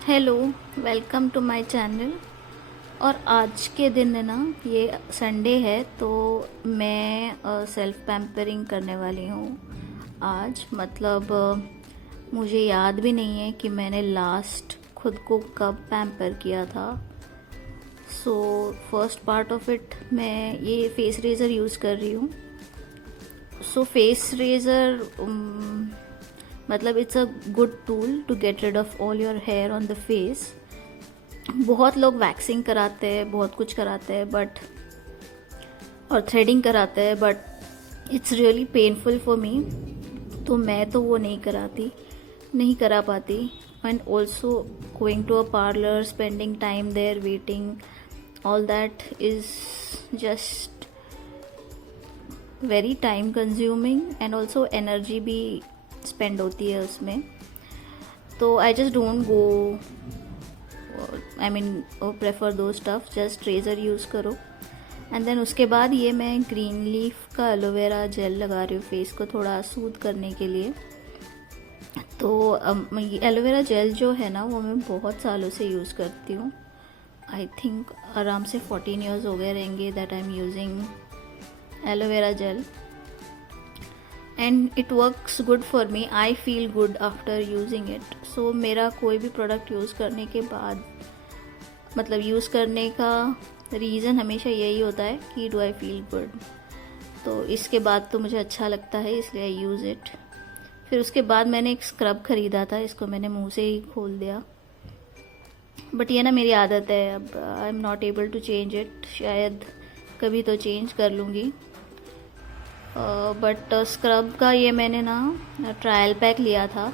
Hello, welcome to my channel. और आज के दिन है ना, ये संडे है तो मैं सेल्फ पैम्परिंग करने वाली हूँ। आज मतलब मुझे याद भी नहीं है कि मैंने लास्ट खुद को कब पैम्पर किया था। So first part of it, मैं ये फेस रेज़र यूज़ कर रही हूँ। सो फेस रेज़र मतलब it's a good tool to get rid of all your hair on the face. बहुत लोग वैक्सिंग कराते हैं, बहुत कुछ कराते हैं बट और थ्रेडिंग कराते हैं, but it's really painful for me. तो मैं तो वो नहीं करा पाती। And also going to a parlour, spending time there, waiting, all that is just very time consuming and also energy भी स्पेंड होती है उसमें। तो I just don't go, I mean prefer though stuff. Just razor use करो। And then उसके बाद ये मैं ग्रीन लीफ का एलोवेरा जेल लगा रही हूँ फेस को थोड़ा सूद करने के लिए। तो एलोवेरा जेल जो है ना, वो मैं बहुत सालों से यूज़ करती हूँ। आई थिंक आराम से 14 ईयर्स हो गए रहेंगे that I am using aloe vera gel and it works good for me. I feel good after using it. So मेरा कोई भी प्रोडक्ट यूज़ करने के बाद, मतलब यूज़ करने का रीज़न हमेशा यही होता है कि डू आई फील गुड। तो इसके बाद तो मुझे अच्छा लगता है, इसलिए आई यूज़ इट। फिर उसके बाद मैंने एक स्क्रब ख़रीदा था, इसको मैंने मुंह से ही खोल दिया। बट ये ना मेरी आदत है, अब I am not able to change it. शायद कभी तो चेंज कर लूँगी। बट स्क्रब का ये मैंने ना ट्रायल पैक लिया था,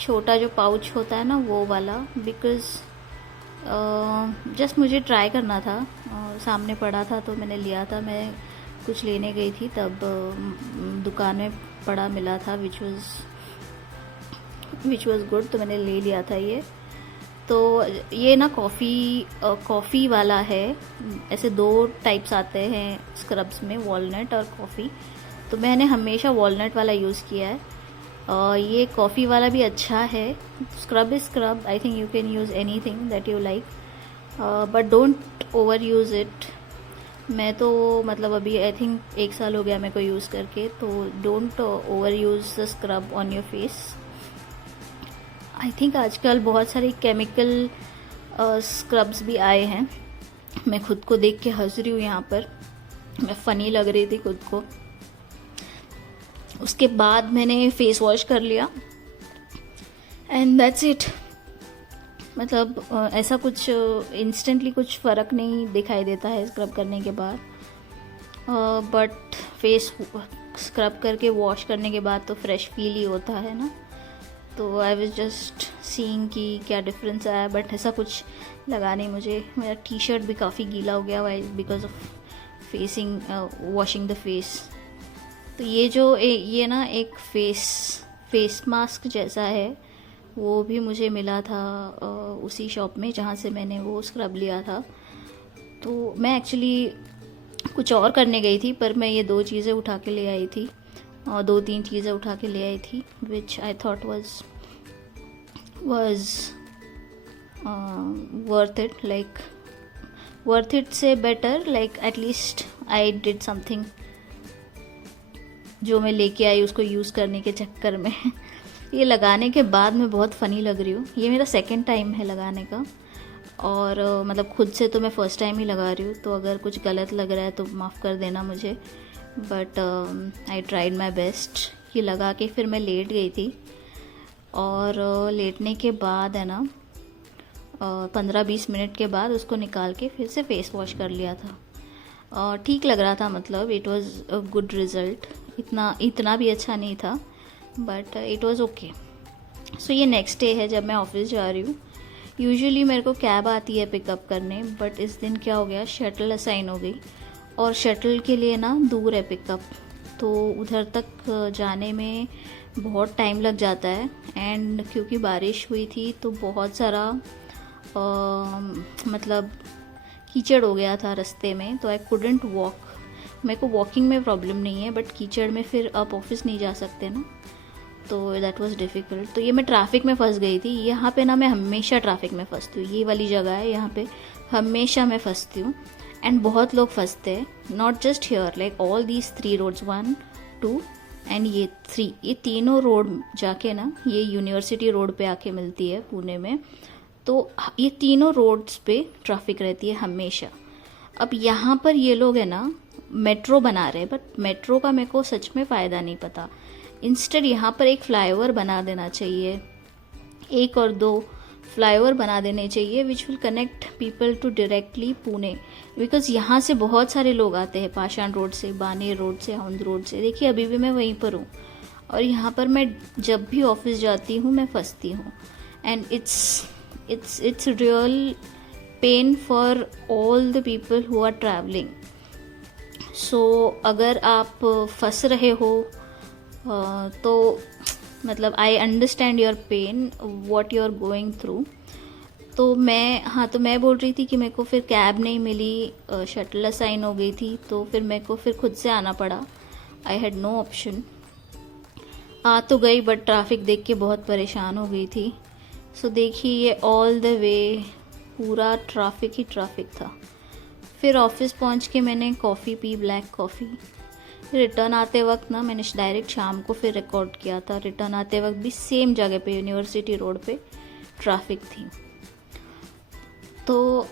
छोटा जो पाउच होता है ना वो वाला, बिकॉज़ जस्ट मुझे ट्राई करना था। सामने पड़ा था तो मैंने लिया था। मैं कुछ लेने गई थी तब दुकान में पड़ा मिला था विच वाज गुड, तो मैंने ले लिया था ये। तो ये ना कॉफ़ी वाला है। ऐसे दो टाइप्स आते हैं स्क्रब्स में, वॉलनट और कॉफ़ी। तो मैंने हमेशा वॉलनट वाला यूज़ किया है। ये कॉफ़ी वाला भी अच्छा है। Scrub is scrub, I think you can use any thing that you like, but don't over use it. मैं तो मतलब अभी आई थिंक 1 साल हो गया मेरे को यूज़ करके। तो don't over use the scrub on your face. I think आजकल बहुत सारे केमिकल स्क्रब्स भी आए हैं। मैं खुद को देख के हंस रही हूँ यहाँ पर, मैं फ़नी लग रही थी खुद को। उसके बाद मैंने फेस वॉश कर लिया एंड दैट्स इट। मतलब ऐसा कुछ इंस्टेंटली कुछ फ़र्क नहीं दिखाई देता है स्क्रब करने के बाद, बट फेस स्क्रब करके वॉश करने के बाद तो फ्रेश फील ही होता है ना। तो आई वाज जस्ट सीइंग कि क्या डिफरेंस आया, बट ऐसा कुछ लगा नहीं मुझे। मेरा टी शर्ट भी काफ़ी गीला हो गया because of washing the face. तो ये जो ये ना एक फेस मास्क जैसा है, वो भी मुझे मिला था उसी शॉप में जहाँ से मैंने वो स्क्रब लिया था। तो मैं एक्चुअली कुछ और करने गई थी, पर मैं ये 2 चीज़ें उठा के ले आई थी, और 2-3 चीज़ें उठा के ले आई थी which I thought was worth it. Like worth it से better, like at least I did something. जो मैं लेके आई उसको यूज़ करने के चक्कर में ये लगाने के बाद मैं बहुत फ़नी लग रही हूँ। ये मेरा सेकंड टाइम है लगाने का, और मतलब खुद से तो मैं फ़र्स्ट टाइम ही लगा रही हूँ। तो अगर कुछ गलत लग रहा है तो माफ़ कर देना मुझे, but I tried my best. ये लगा के फिर मैं लेट गई थी, और लेटने के बाद है ना 15-20 मिनट के बाद उसको निकाल के फिर से फेस वॉश कर लिया था। ठीक लग रहा था, मतलब it was a good result. इतना भी अच्छा नहीं था, बट इट वाज ओके। सो ये नेक्स्ट डे है जब मैं ऑफिस जा रही हूँ। यूजुअली मेरे को कैब आती है पिकअप करने, बट इस दिन क्या हो गया, शटल असाइन हो गई, और शटल के लिए ना दूर है पिकअप। तो उधर तक जाने में बहुत टाइम लग जाता है। एंड क्योंकि बारिश हुई थी तो बहुत सारा मतलब कीचड़ हो गया था रास्ते में, तो आई कुडंट वॉक। मेरे को वॉकिंग में प्रॉब्लम नहीं है, बट कीचड़ में फिर आप ऑफिस नहीं जा सकते ना। तो दैट वाज डिफ़िकल्ट। तो ये मैं ट्रैफिक में फंस गई थी। यहाँ पे ना मैं हमेशा ट्रैफिक में फंसती हूँ, ये वाली जगह है, यहाँ पे हमेशा मैं फंसती हूँ। एंड बहुत लोग फंसते हैं, not just here, like all these 3 roads, 1 2 and ये 3, ये तीनों रोड जाके ना ये यूनिवर्सिटी रोड पे आके मिलती है पुणे में। तो ये तीनों रोड्स पे ट्रैफिक रहती है हमेशा। अब यहाँ पर ये लोग है ना मेट्रो बना रहे हैं, बट मेट्रो का मेरे को सच में फ़ायदा नहीं पता। इंस्टेड यहाँ पर एक फ्लाईओवर बना देना चाहिए, 1 और 2 फ्लाईओवर बना देने चाहिए which will connect people to directly Pune. Because यहाँ से बहुत सारे लोग आते हैं, पाषाण रोड से, बानेर रोड से, औंध रोड से। देखिए अभी भी मैं वहीं पर हूँ और यहाँ पर मैं जब भी ऑफिस जाती हूँ मैं फंसती हूँ। And it's real pain for all the people who are travelling. So अगर आप फंस रहे हो तो मतलब I understand your pain, what you are going through. तो मैं बोल रही थी कि मेरे को फिर कैब नहीं मिली, शटल असाइन हो गई थी, तो फिर मेरे को फिर खुद से आना पड़ा। I had no option. आ तो गई बट ट्रैफिक देख के बहुत परेशान हो गई थी। सो देखिए ये ऑल द वे पूरा ट्रैफिक ही ट्रैफिक था। फिर ऑफिस पहुंच के मैंने coffee P, black coffee. Return आते वक्त ना मैंने डायरेक्ट शाम को फिर रिकॉर्ड किया था। रिटर्न आते वक्त भी सेम जगह पे यूनिवर्सिटी रोड पे ट्रैफिक थी। तो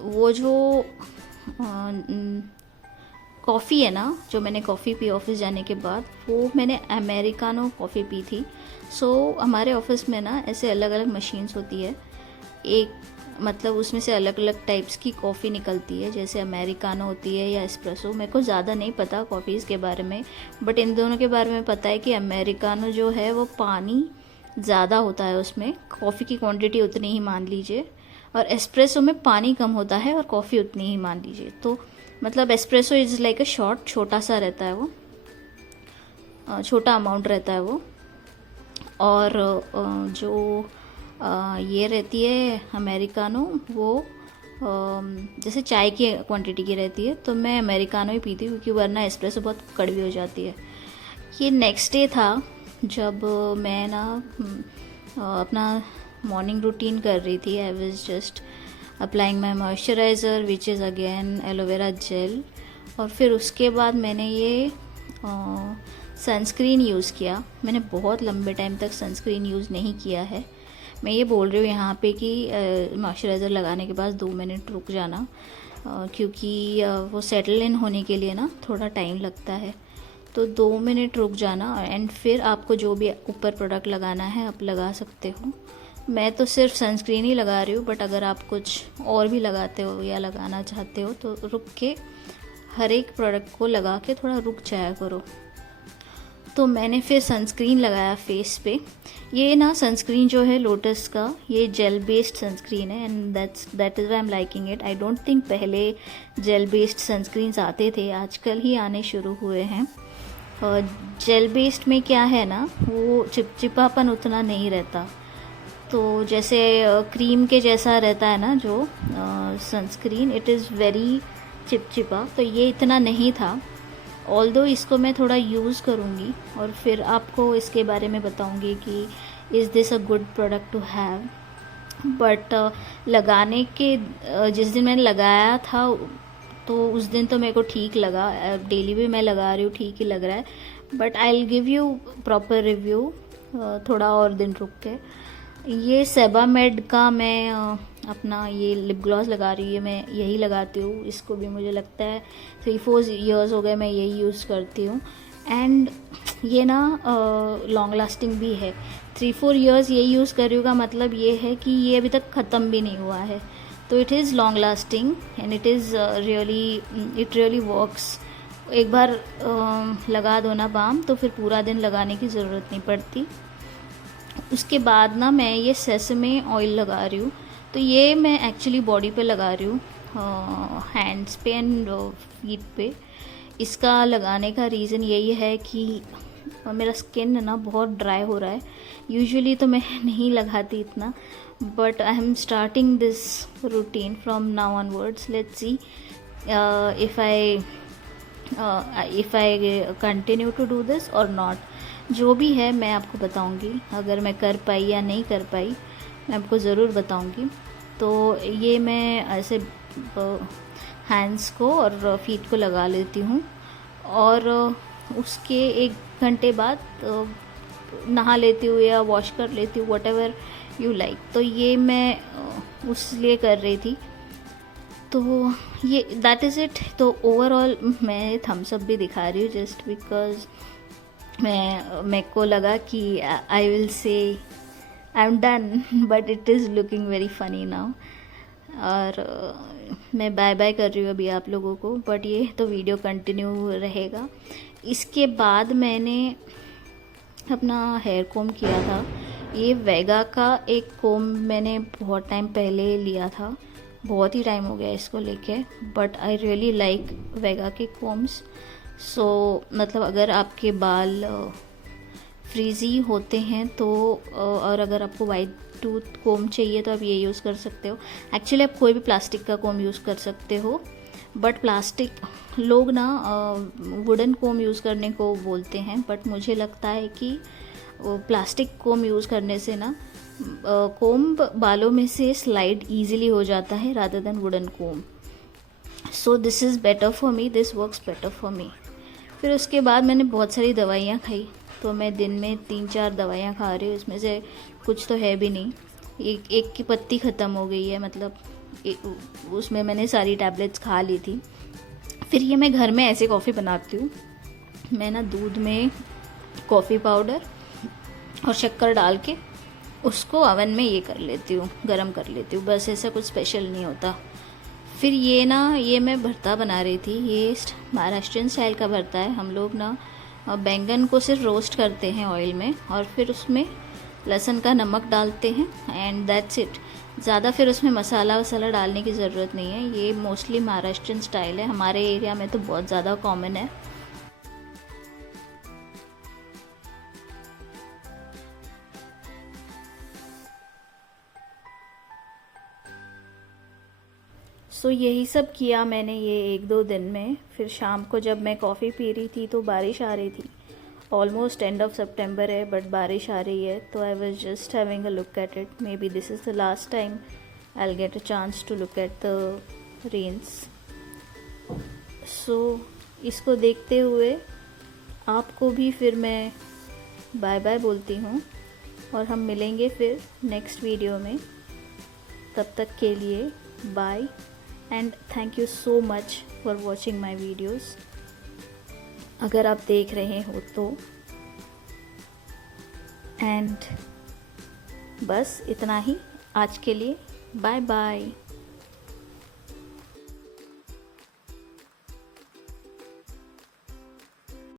वो जो कॉफ़ी है ना, जो मैंने कॉफ़ी पी ऑफिस जाने के बाद, वो मैंने अमेरिकानो कॉफ़ी पी थी। सो हमारे ऑफिस में ना ऐसे अलग अलग मशीन्स होती है, एक मतलब उसमें से अलग अलग टाइप्स की कॉफ़ी निकलती है, जैसे अमेरिकानो होती है या एस्प्रेसो। मेरे को ज़्यादा नहीं पता कॉफ़ीज़ के बारे में, बट इन दोनों के बारे में पता है कि अमेरिकानो जो है वो पानी ज़्यादा होता है, उसमें कॉफ़ी की क्वांटिटी उतनी ही मान लीजिए, और एस्प्रेसो में पानी कम होता है और कॉफ़ी उतनी ही मान लीजिए। तो मतलब espresso is like a shot, छोटा सा रहता है वो, छोटा अमाउंट रहता है वो। और जो ये रहती है अमेरिकानो, वो जैसे चाय की क्वांटिटी की रहती है। तो मैं अमेरिकानो ही पीती हूँ, क्योंकि वरना एस्प्रेसो बहुत कड़वी हो जाती है। ये नेक्स्ट डे था जब मैं ना अपना मॉर्निंग रूटीन कर रही थी। आई was just applying my moisturiser which is again aloe vera gel. और फिर उसके बाद मैंने ये सनस्क्रीन यूज़ किया। मैंने बहुत लंबे टाइम तक सनस्क्रीन यूज़ नहीं किया है। मैं ये बोल रही हूँ यहाँ पे कि मॉइस्चराइज़र लगाने के बाद 2 मिनट रुक जाना, क्योंकि वो सेटल इन होने के लिए ना थोड़ा टाइम लगता है। तो 2 मिनट रुक जाना एंड फिर आपको जो भी ऊपर प्रोडक्ट लगाना है आप लगा सकते हो। मैं तो सिर्फ सनस्क्रीन ही लगा रही हूँ, बट अगर आप कुछ और भी लगाते हो या लगाना चाहते हो तो रुक के हर एक प्रोडक्ट को लगा के थोड़ा रुक जाया करो। तो मैंने फिर सनस्क्रीन लगाया फेस पे। ये ना सनस्क्रीन जो है लोटस का, ये जेल बेस्ड सनस्क्रीन है and that is why I am liking it. I don't think पहले जेल बेस्ड सनस्क्रीन्स आते थे, आजकल ही आने शुरू हुए हैं। जेल बेस्ड में क्या है ना, वो चिपचिपापन उतना नहीं रहता। तो जैसे क्रीम के जैसा रहता है ना जो सनस्क्रीन, इट इज़ वेरी चिपचिपा। तो ये इतना नहीं था। ऑल्दो इसको मैं थोड़ा यूज़ करूँगी और फिर आपको इसके बारे में बताऊँगी कि is this a good product to have. But लगाने के जिस दिन मैंने लगाया था तो उस दिन तो मेरे को ठीक लगा। डेली भी मैं लगा रही हूँ, ठीक ही लग रहा है। But I will give you proper review थोड़ा और दिन रुक के। ये सेबामेड का मैं अपना ये लिप ग्लॉस लगा रही है, मैं यही लगाती हूँ। इसको भी मुझे लगता है 3-4 ईयर्स हो गए मैं यही यूज़ करती हूँ। एंड ये ना लॉन्ग लास्टिंग भी है। 3-4 ईयर्स यही यूज़ कर रही हूँ का मतलब ये है कि ये अभी तक ख़त्म भी नहीं हुआ है। तो it is long lasting and it really works. एक बार लगा दो ना बाम तो फिर पूरा दिन लगाने की ज़रूरत नहीं पड़ती। उसके बाद ना मैं ये सेसमे ऑयल लगा रही हूँ। तो ये मैं एक्चुअली बॉडी पे लगा रही हूँ, हैंड्स पे एंड फीट पे। इसका लगाने का रीज़न यही है कि मेरा स्किन ना बहुत ड्राई हो रहा है। यूजुअली तो मैं नहीं लगाती इतना, but I am starting this routine from now onwards. Let's see if I continue to do this or not. जो भी है मैं आपको बताऊंगी, अगर मैं कर पाई या नहीं कर पाई मैं आपको ज़रूर बताऊंगी। तो ये मैं ऐसे हैंड्स को और फीट को लगा लेती हूँ, और उसके 1 घंटे बाद नहा लेती हूँ या वॉश कर लेती हूँ, वट एवर यू लाइक। तो ये मैं उस लिए कर रही थी। तो ये दैट इज़ इट। तो ओवरऑल मैं थम्स अप भी दिखा रही हूँ जस्ट बिकॉज मेरे को लगा कि I will say I am done, but it is looking very funny now. और मैं बाय बाय कर रही हूँ अभी आप लोगों को, बट ये तो वीडियो कंटिन्यू रहेगा। इसके बाद मैंने अपना हेयर कोम किया था। ये वेगा का एक कोम मैंने बहुत टाइम पहले लिया था, बहुत ही टाइम हो गया इसको लेके, बट आई रियली लाइक वेगा के कोम्स। सो मतलब अगर आपके बाल फ्रीजी होते हैं तो और अगर आपको वाइट टूथ कोम चाहिए तो आप ये यूज़ कर सकते हो। एक्चुअली आप कोई भी प्लास्टिक का कोम यूज़ कर सकते हो, बट प्लास्टिक लोग ना वुडन कोम यूज़ करने को बोलते हैं, बट मुझे लगता है कि प्लास्टिक कोम यूज़ करने से ना कोम्ब बालों में से स्लाइड इजीली हो जाता है rather than wooden comb. So this is better for me, this works better for me. फिर उसके बाद मैंने बहुत सारी दवाइयाँ खाई, तो मैं दिन में 3-4 दवाइयाँ खा रही हूँ, इसमें से कुछ तो है भी नहीं। एक की पत्ती ख़त्म हो गई है, मतलब उसमें मैंने सारी टैबलेट्स खा ली थी। फिर ये मैं घर में ऐसे कॉफ़ी बनाती हूँ। मैं ना दूध में कॉफ़ी पाउडर और शक्कर डाल के उसको ओवन में ये कर लेती हूँ, गरम कर लेती हूँ, बस ऐसा कुछ स्पेशल नहीं होता। फिर ये मैं भरता बना रही थी। ये महाराष्ट्रियन स्टाइल का भरता है। हम लोग ना बैंगन को सिर्फ रोस्ट करते हैं ऑयल में, और फिर उसमें लहसुन का नमक डालते हैं, एंड दैट्स इट। ज़्यादा फिर उसमें मसाला वसाला डालने की ज़रूरत नहीं है। ये मोस्टली महाराष्ट्रियन स्टाइल है, हमारे एरिया में तो बहुत ज़्यादा कॉमन है। सो यही सब किया मैंने ये 1-2 दिन में। फिर शाम को जब मैं कॉफ़ी पी रही थी तो बारिश आ रही थी। ऑलमोस्ट एंड ऑफ सितंबर है बट बारिश आ रही है, तो I was just having a look at it. Maybe this is the last time I will get a chance to look at the rains. So इसको देखते हुए आपको भी फिर मैं बाय बाय बोलती हूँ, और हम मिलेंगे फिर नेक्स्ट वीडियो में। तब तक के लिए bye, and thank you so much for watching my videos, अगर आप देख रहे हो तो। एंड बस इतना ही आज के लिए। Bye bye.